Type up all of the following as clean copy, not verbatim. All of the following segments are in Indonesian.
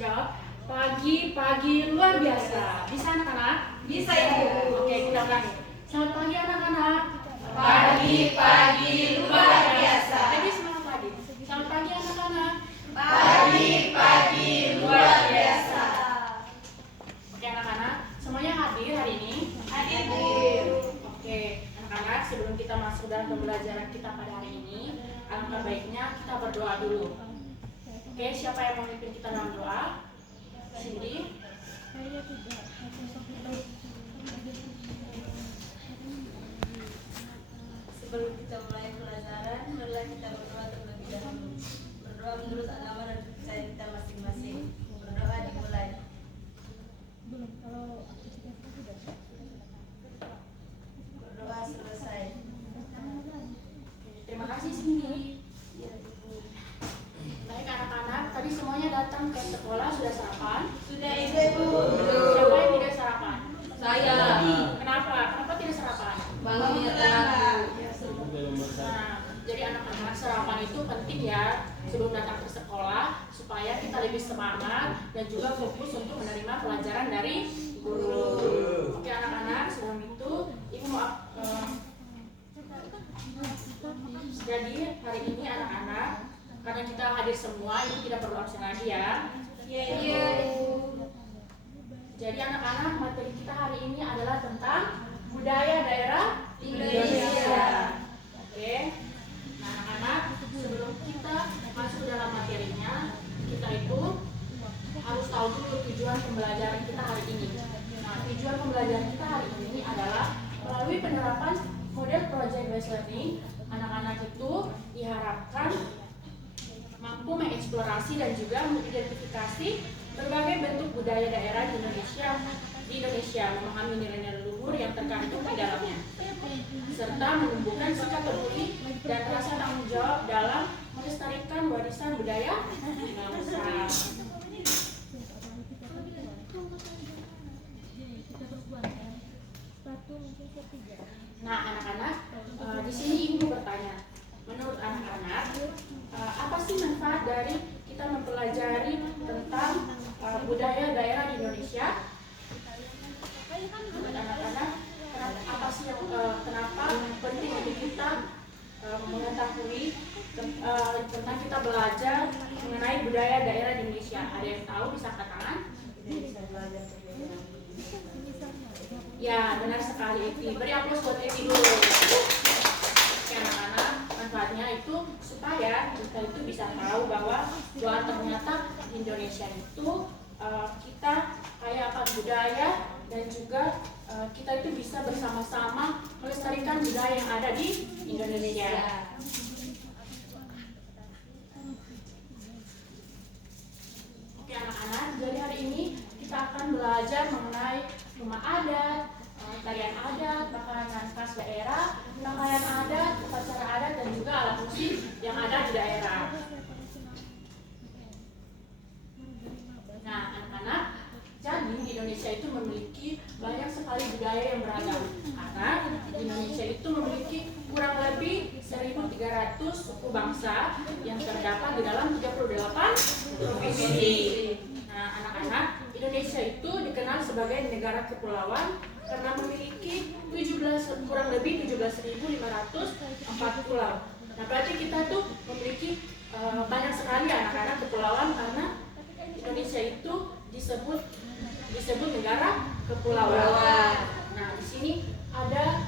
menjawab pagi luar biasa. Bisa anak-anak? Bisa, Ibu. Oke, kita ulangi. Selamat pagi anak-anak. Pagi luar biasa. Jadi semangat pagi. Selamat pagi anak-anak. Pagi luar biasa. Oke anak-anak, semuanya hadir hari ini? Hadir, Bu. Oke, anak-anak, sebelum kita masuk dalam pembelajaran kita pada hari ini, alangkah baiknya kita berdoa dulu. Oke, siapa yang mau memimpin kita dalam doa? Cindy. Sebelum kita mulai pelajaran, marilah kita berdoa terlebih dahulu. Berdoa menurut agama dan kepercayaan kita masing-masing. Berdoa dimulai. Berdoa selesai. Terima kasih Cindy. Baik anak-anak, tadi semuanya datang ke sekolah sudah sarapan? Sudah, Ibu. Siapa yang tidak sarapan? Saya. Kenapa? Kenapa tidak sarapan? Bangunnya telat. Nah, jadi anak-anak sarapan itu penting ya sebelum datang ke sekolah supaya kita lebih semangat dan juga fokus untuk menerima pelajaran dari guru. Oke anak-anak, sebelum itu ibu mau jadi hari ini anak-anak karena kita hadir semua itu tidak perlu absen lagi ya. Iya, Ibu. Jadi anak-anak materi kita hari ini adalah tentang budaya daerah Indonesia. Oke. Nah, anak-anak, sebelum kita masuk dalam materinya, kita itu harus tahu dulu tujuan pembelajaran kita hari ini. Nah, tujuan pembelajaran kita hari ini adalah melalui penerapan model project based learning, anak-anak itu diharapkan mampu mengeksplorasi dan juga mengidentifikasi berbagai bentuk budaya daerah di Indonesia, memahami nilai-nilai luhur yang terkandung di dalamnya, serta menumbuhkan sikap peduli dan rasa tanggung jawab dalam melestarikan warisan budaya bangsa. Nah, anak-anak, di sini ibu bertanya, menurut anak-anak, apa sih manfaat dari kita mempelajari tentang budaya daerah di Indonesia? Menurut anak-anak, apa sih yang kenapa penting untuk kita mengetahui tentang kita belajar mengenai budaya daerah di Indonesia? Ada yang tahu bisa angkat tangan? Bisa belajar Ya, benar sekali Eti. Beri aplaus buat Eti dulu. Oke anak-anak, manfaatnya itu supaya kita itu bisa tahu bahwa ternyata di Indonesia itu kita kaya akan budaya dan juga kita itu bisa bersama-sama melestarikan budaya yang ada di Indonesia. Oke anak-anak, jadi hari ini kita akan belajar mengenai rumah adat, tarian adat, makanan khas daerah, pakaian adat, upacara adat, dan juga alat musik yang ada di daerah. Nah, anak-anak, jadi di Indonesia itu memiliki banyak sekali budaya yang beragam. Karena di Indonesia itu memiliki kurang lebih 1.300 suku bangsa yang terdapat di dalam 38 provinsi. Nah, anak-anak, Indonesia itu dikenal sebagai negara kepulauan karena memiliki kurang lebih 17.504 pulau. Nah, berarti kita tuh memiliki banyak sekali anak-anak kepulauan karena Indonesia itu disebut negara kepulauan. Nah, di sini ada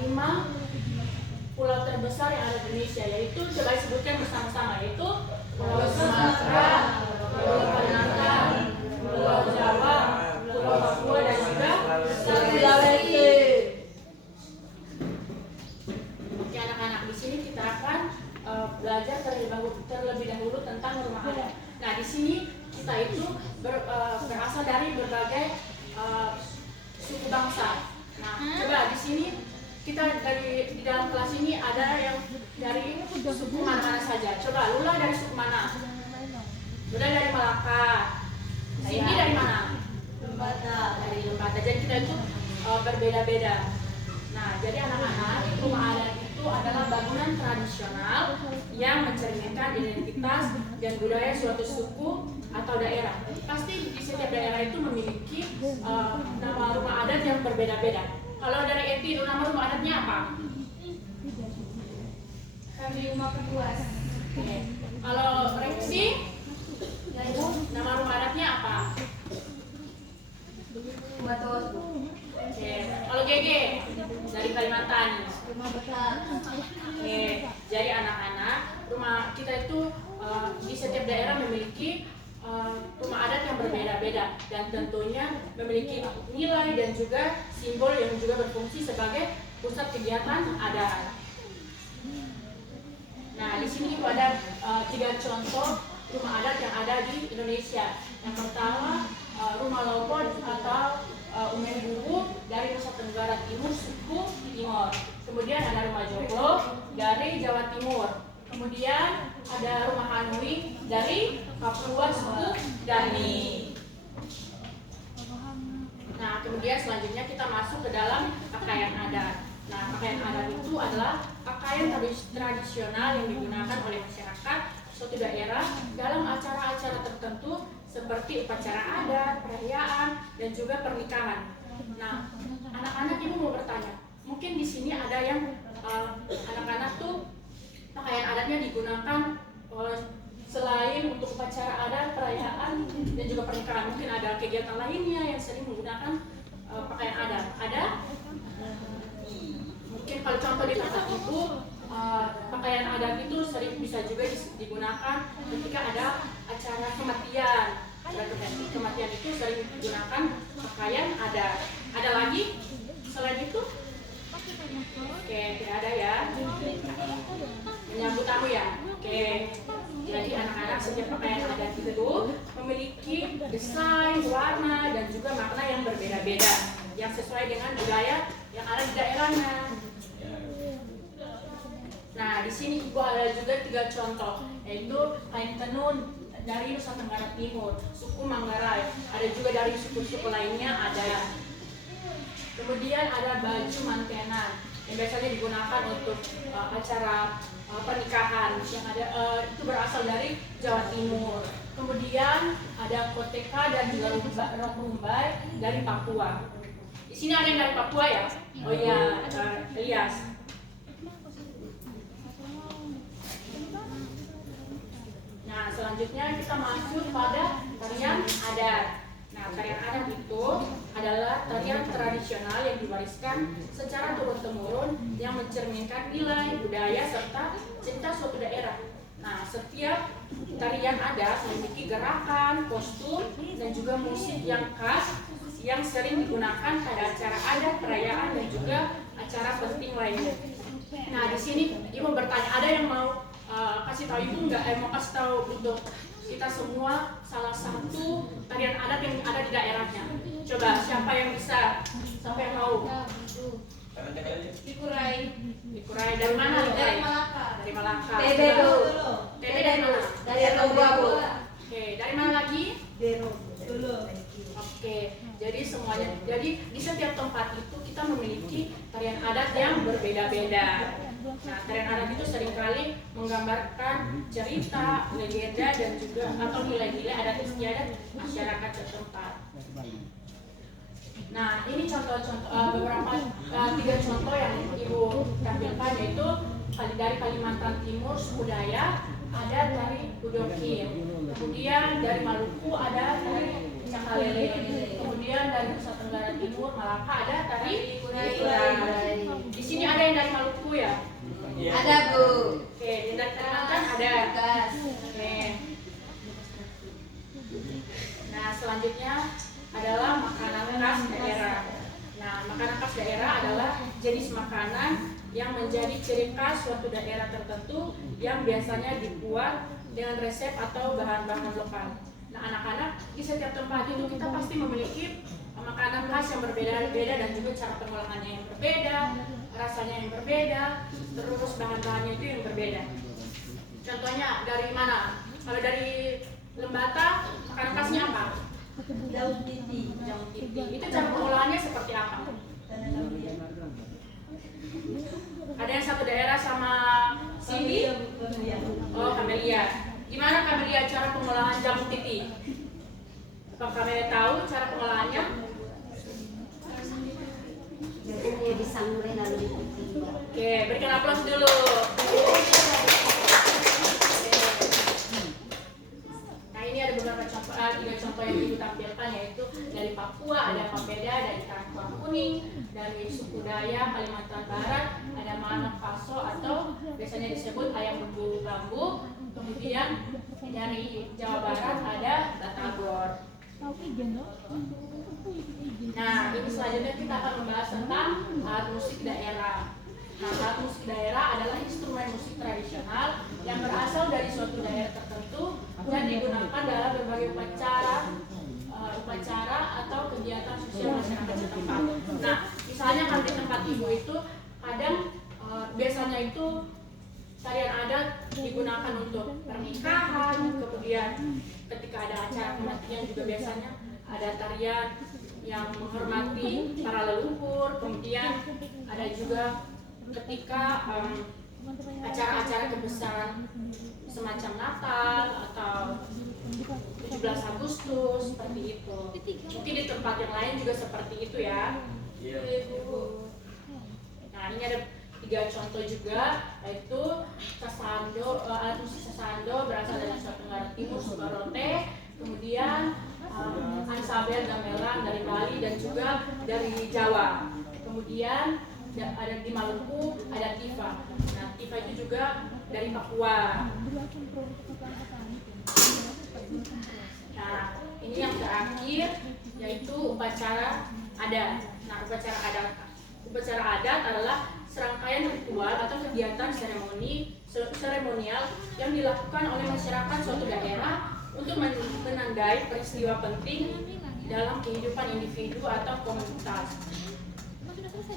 5 pulau terbesar yang ada di Indonesia, yaitu coba sebutkan bersama-sama, yaitu Pulau Sumatera, Pulau Kalimantan, Pulau Jawa, Pulau Papua, dan juga Sulawesi. Oke anak-anak, di sini kita akan belajar terlebih dahulu tentang rumah adat. Nah, di sini kita itu berasal dari berbagai suku bangsa. Nah, coba di sini kita di dalam kelas ini ada yang dari suku mana-mana saja. Coba Lula dari suku mana? Lula dari Malaka. Cindy dari mana? Lembata. Dari Lembata. Jadi kita itu berbeda-beda. Nah, jadi anak-anak rumah adat itu adalah bangunan tradisional yang mencerminkan identitas dan budaya suatu suku atau daerah. Pasti di setiap daerah itu memiliki nama rumah adat yang berbeda-beda. Kalau dari Eti, nama rumah adatnya apa? Kami rumah Kepuas. Oke. Kalau Reksi, nama rumah adatnya apa? Rumah tua. Oke. Kalau Gege dari Kalimantan. Rumah Besar. Oke. Jadi anak-anak, rumah kita itu di setiap daerah memiliki rumah adat yang berbeda-beda dan tentunya memiliki nilai dan juga simbol yang juga berfungsi sebagai pusat kegiatan adat. Nah, di sini itu ada 3 contoh rumah adat yang ada di Indonesia. Yang pertama, rumah Lopon atau Umen Bubu dari Nusa Tenggara Timur, suku Timor. Kemudian ada rumah Joglo dari Jawa Timur. Kemudian ada rumah Hanui dari Papua, suku Dani. Nah, kemudian selanjutnya kita masuk ke dalam pakaian adat. Nah, pakaian adat itu adalah pakaian tradisional yang digunakan oleh masyarakat suatu daerah dalam acara-acara tertentu seperti upacara adat, perayaan, dan juga pernikahan. Nah, anak-anak ibu mau bertanya, mungkin di sini ada yang anak-anak tuh pakaian adatnya digunakan selain untuk upacara adat, perayaan, dan juga pernikahan. Mungkin ada kegiatan lainnya yang sering menggunakan pakaian adat. Ada? Mungkin kalau contoh di tempat ibu, pakaian adat itu sering bisa juga digunakan ketika ada acara kematian. Kematian itu sering digunakan pakaian adat. Ada lagi selain itu? Oke, tidak ada ya. Menyambut tamu ya. Oke. Jadi anak-anak setiap pakaian adat itu memiliki desain, warna, dan juga makna yang berbeda-beda yang sesuai dengan budaya yang ada di daerahnya. Nah, di sini ibu ada juga 3 contoh, yaitu kain tenun dari Nusa Tenggara Timur, suku Manggarai. Ada juga dari suku-suku lainnya ada. Kemudian ada baju mantenan yang biasanya digunakan untuk acara pernikahan yang ada itu berasal dari Jawa Timur. Kemudian ada koteka dan juga rok rumbai dari Papua. Di sini ada yang dari Papua ya? Oh iya, Elias. Nah, selanjutnya kita masuk pada tarian adat. Nah, tarian adat itu adalah tarian tradisional yang diwariskan secara turun-temurun yang mencerminkan nilai, budaya, serta cerita suatu daerah. Nah, setiap tarian adat memiliki gerakan, kostum, dan juga musik yang khas yang sering digunakan pada acara adat, perayaan, dan juga acara penting lainnya. Nah, di sini ibu bertanya, ada yang mau kasih tahu ibu nggak? Mau kasih tahu untuk kita semua salah satu tarian adat yang ada di daerahnya. Coba siapa yang bisa? Siapa yang mau? Dikurai. Dikurai dari mana? Dari Malaka. Dari Malaka. Tebe dulu. Tebe dari mana? Dari Toba, Bu. Oke, dari mana lagi? Dulu. Oke, jadi semuanya. Jadi di setiap tempat itu kita memiliki tarian adat yang berbeda-beda. Nah, tarian adat itu seringkali menggambarkan cerita, legenda, dan juga atau nilai-nilai adat istiadat masyarakat setempat. Nah, ini contoh-contoh beberapa 3 contoh yang ibu tampilkan, yaitu dari Kalimantan Timur suku Dayak ada dari Kudokin, kemudian dari Maluku ada dari Cakalele, kemudian dari Nusa Tenggara Timur Malaka ada dari Kurai. Di sini ada yang dari Maluku ya? Ada, Bu. Oke, yang dari Kalimantan ada. Gas. Oke. Nah, selanjutnya adalah makanan khas daerah. Nah, makanan khas daerah adalah jenis makanan yang menjadi ciri khas suatu daerah tertentu yang biasanya dibuat dengan resep atau bahan-bahan lokal. Nah, anak-anak, di setiap tempat itu kita pasti memiliki makanan khas yang berbeda-beda dan juga cara pengolahannya yang berbeda, rasanya yang berbeda, terus bahan-bahannya itu yang berbeda. Contohnya dari mana? Kalau dari Lembata, makanan khasnya apa? Daun titi. Daun titi. Itu cara pengolahannya seperti apa? Ada yang satu daerah sama Cindy? Oh, Kamelia. Gimana Kamelia cara pengolahan jamu titi? Apa Kamelia tahu cara pengolahannya? Jadi disangrai lalu diputih. Oke, berikan aplaus dulu. Nah, ini ada beberapa contoh, 3 contoh yang ibu tampilkan, yaitu dari Papua ada papeda, dari Karang Kuning, dari suku Dayak Kalimantan Barat ada manak paso atau biasanya disebut ayam berbulu bambu. Kemudian dari Jawa Barat ada batagor. Nah, ini selanjutnya kita akan membahas tentang alat musik daerah. Nah, alat musik daerah adalah instrumen musik tradisional yang berasal dari suatu daerah tertentu dan digunakan dalam berbagai upacara atau kegiatan sosial masyarakat setempat. Nah, misalnya kan di tempat ibu itu kadang biasanya itu tarian adat digunakan untuk pernikahan, kemudian ketika ada acara kematian juga biasanya ada tarian yang menghormati para leluhur, kemudian ada juga ketika acara-acara kebesaran semacam Natal atau 17 Agustus seperti itu. Mungkin di tempat yang lain juga seperti itu ya. Iya. Nah, ini ada 3 contoh juga, yaitu sasando, alat musik sasando berasal dari Nusa Tenggara Timur, Subarote, kemudian ansabel gamelan dari Bali dan juga dari Jawa. Kemudian ada di Maluku ada tifa. Nah, tifa itu juga dari Papua. Nah, ini yang terakhir yaitu upacara adat. Nah, upacara adat adalah serangkaian ritual atau kegiatan seremonial yang dilakukan oleh masyarakat suatu daerah untuk menandai peristiwa penting dalam kehidupan individu atau komunitas.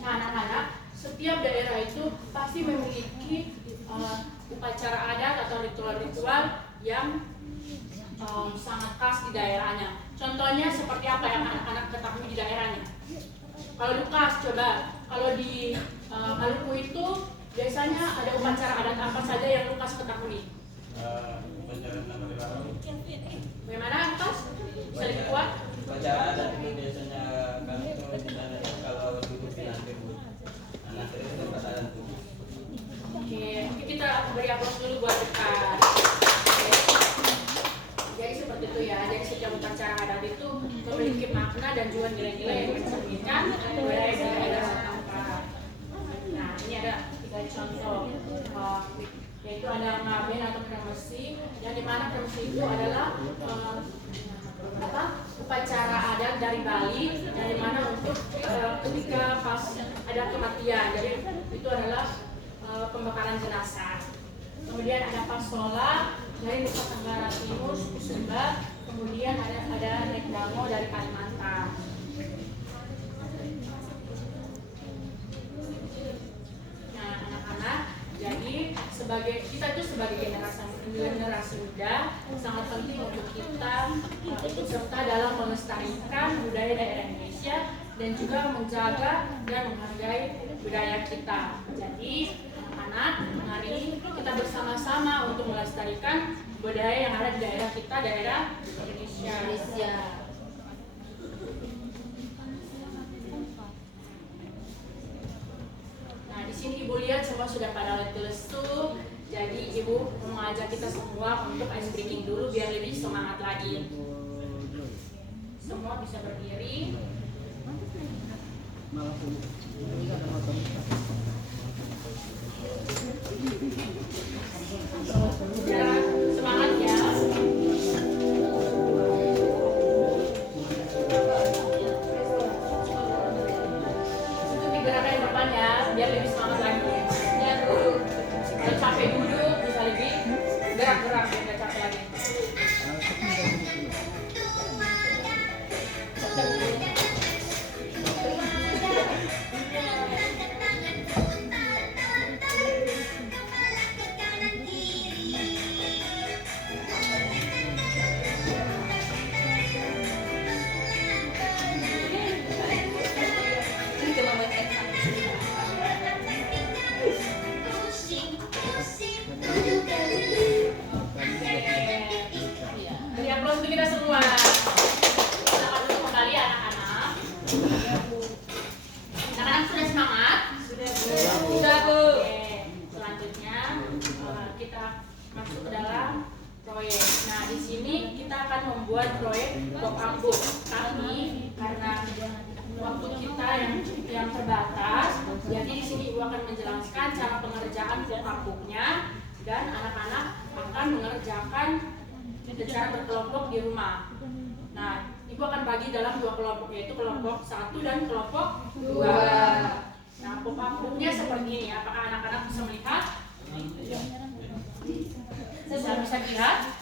Nah, anak-anak, setiap daerah itu pasti memiliki upacara adat atau ritual-ritual yang sangat khas di daerahnya. Contohnya seperti apa yang anak-anak ketahui di daerahnya? Kalau Lukas, coba. Kalau di Maluku itu biasanya ada upacara adat apa saja yang Lukas ketahui? Upacara nama dilakukan. Bagaimana Lukas? Bisa lebih kuat? Upacara adat itu biasanya kami itu di sana kalau duduk di lantai bu. Nah, lantai itu tempat adat bu. Oke, mungkin kita beri aplaus dulu buat Lukas. Jadi seperti itu ya. Jadi setiap upacara adat itu memiliki makna dan juga nilai-nilai yang mencerminkan budaya daerah setempat. Nah, ini ada 3 contoh, yaitu ada ngaben atau kremasi, yang dimana kremasi itu adalah upacara adat dari Bali, yang dimana untuk ketika pas ada kematian. Jadi itu adalah pembakaran jenazah. Kemudian ada pasola dari Nusa Tenggara Timur, suku Sumba. Kemudian ada Nekdango dari Kalimantan. Nah, anak-anak, jadi kita itu sebagai generasi muda sangat penting untuk kita ikut serta dalam melestarikan budaya daerah Indonesia dan juga menjaga dan menghargai budaya kita. Jadi anak-anak, mari kita bersama-sama untuk melestarikan budaya yang ada di daerah kita, daerah Indonesia. Nah, di sini Ibu lihat semua sudah pada letih lesu. Jadi Ibu mengajak kita semua untuk ice breaking dulu biar lebih semangat lagi. Semua bisa berdiri. Ya, semangat ya. Ikuti gerakan yang depan ya, biar lebih semangat lagi. Ya, kalau capek duduk bisa lebih gerak-gerak biar nggak capek lagi. yang terbatas, jadi di sini Ibu akan menjelaskan cara pengerjaan pokok-pokoknya dan anak-anak akan mengerjakan secara berkelompok di rumah. Nah, Ibu akan bagi dalam 2 kelompok, yaitu kelompok 1 dan kelompok 2. Nah, pokok-pokoknya seperti ini. Apakah anak-anak bisa melihat? Bisa dilihat?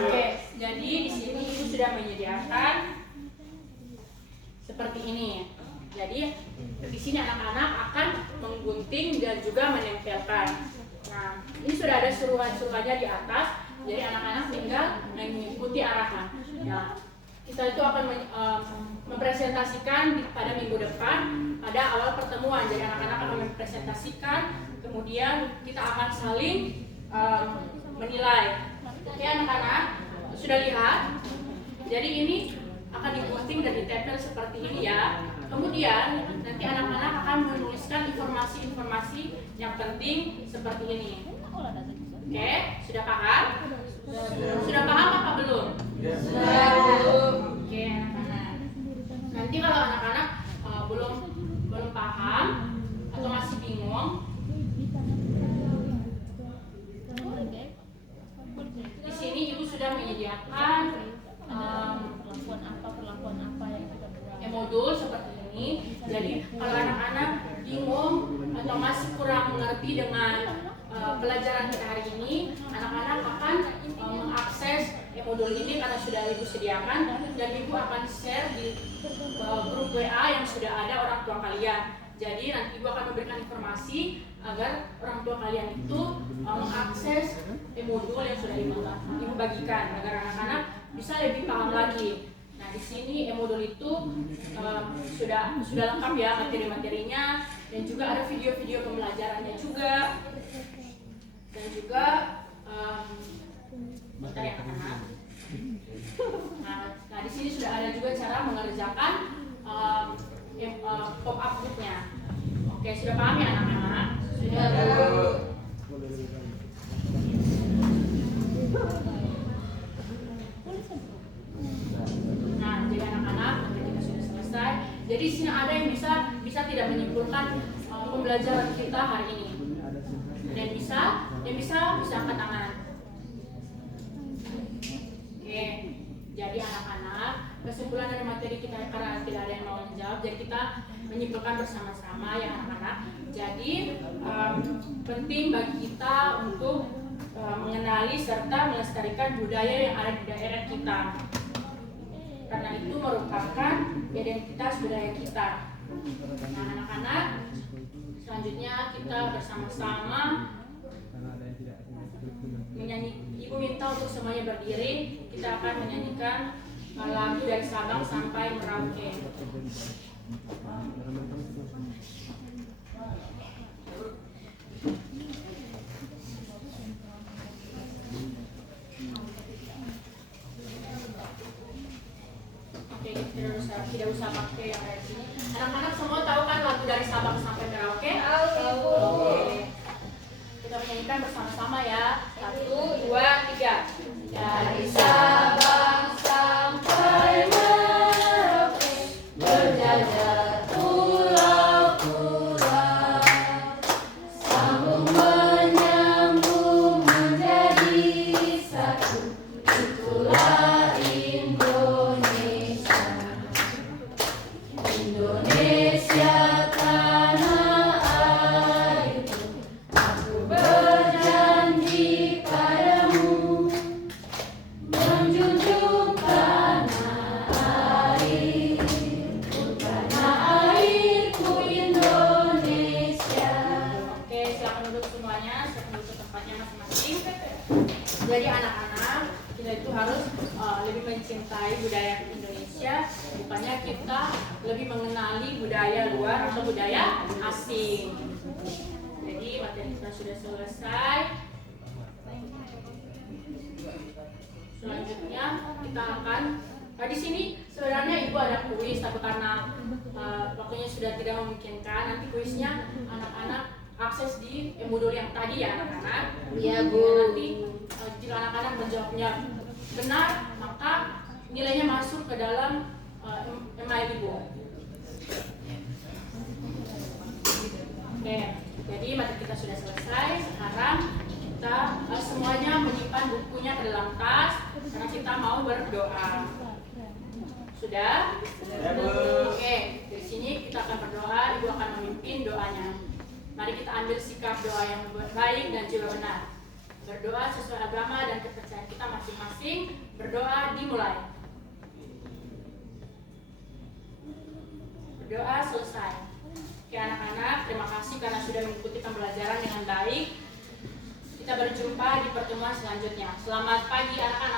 Oke, jadi di sini Ibu sudah menyediakan seperti ini. Jadi di sini anak-anak akan menggunting dan juga menempelkan. Nah, ini sudah ada suruhan-suruhannya di atas. Jadi anak-anak tinggal mengikuti arahan. Nah, kita itu akan mempresentasikan pada minggu depan pada awal pertemuan. Jadi anak-anak akan mempresentasikan, kemudian kita akan saling menilai. Oke anak-anak, sudah lihat? Jadi ini akan digunting dan ditempel seperti ini ya. Kemudian nanti anak-anak akan menuliskan informasi-informasi yang penting seperti ini. Oke, sudah paham? Sudah paham apa belum? Sudah. Oke anak-anak. Nanti kalau anak-anak belum paham atau masih bingung, di sini Ibu sudah menyediakan perlakuan apa yang kita buat. Modul seperti ini. Jadi kalau anak-anak bingung atau masih kurang mengerti dengan pelajaran kita hari ini, anak-anak akan mengakses modul ini karena sudah Ibu sediakan, dan Ibu akan share di grup WA yang sudah ada orang tua kalian. Jadi nanti Ibu akan memberikan informasi agar orang tua kalian itu mengakses modul yang sudah Ibu bagikan agar anak-anak bisa lebih paham lagi. Nah, di sini modul itu sudah lengkap ya materi-materinya, dan juga ada video-video pembelajarannya juga, dan juga bentar ya anak-anak. Nah, di sini sudah ada juga cara mengerjakan pop-up book-nya. Oke, sudah paham ya anak-anak? Sudah. Nah, jadi anak-anak, kita sudah selesai. Jadi di sini ada yang bisa tidak menyimpulkan pembelajaran kita hari ini. Dan bisa angkat tangan. Oke, jadi anak-anak, kesimpulan dari materi kita karena tidak ada yang mau menjawab, jadi kita menyimpulkan bersama-sama ya anak-anak. Jadi penting bagi kita untuk mengenali serta melestarikan budaya yang ada di daerah kita, karena itu merupakan identitas budaya kita. Nah anak-anak, selanjutnya kita bersama-sama menyanyi. Ibu minta untuk semuanya berdiri. Kita akan menyanyikan lagu dari Sabang sampai Merauke. Oke, tidak usah pakai yang kayak gini. Anak-anak semua tahu kan lagu dari Sabang sampai Merauke? Tahu. Oke. Kita menyanyikan bersama-sama ya. 1, 2, 3. Dari Sabang sampai Merauke, berjajar pulau-pulau, sambung menyambung menjadi satu, itulah Indonesia. Indonesia tanah airku, aku berjanji padamu, menjunjung tanah airku Indonesia. Oke, silakan duduk semuanya, silakan duduk ke tempatnya masing-masing. Jadi anak-anak, kita itu harus lebih mencintai budaya Indonesia, bukannya kita lebih mengenali budaya luar atau budaya asing. Jadi materi kita sudah selesai. Selanjutnya kita akan di sini sebenarnya Ibu ada kuis, tapi karena waktunya sudah tidak memungkinkan, nanti kuisnya anak-anak akses di modul yang tadi ya anak-anak. Iya Bu. Nanti jika anak-anak menjawabnya benar, maka nilainya masuk ke dalam email Ibu. Oke, jadi materi kita sudah selesai. Sekarang kita semuanya menyimpan bukunya ke dalam tas karena kita mau berdoa. Sudah? Ya, Bu. Oke, dari sini kita akan berdoa. Ibu akan memimpin doanya. Mari kita ambil sikap doa yang baik dan juga benar. Berdoa sesuai agama dan kepercayaan kita masing-masing. Berdoa dimulai. Berdoa selesai. Oke anak-anak, terima kasih karena sudah mengikuti pembelajaran dengan baik. Kita berjumpa di pertemuan selanjutnya. Selamat pagi anak-anak.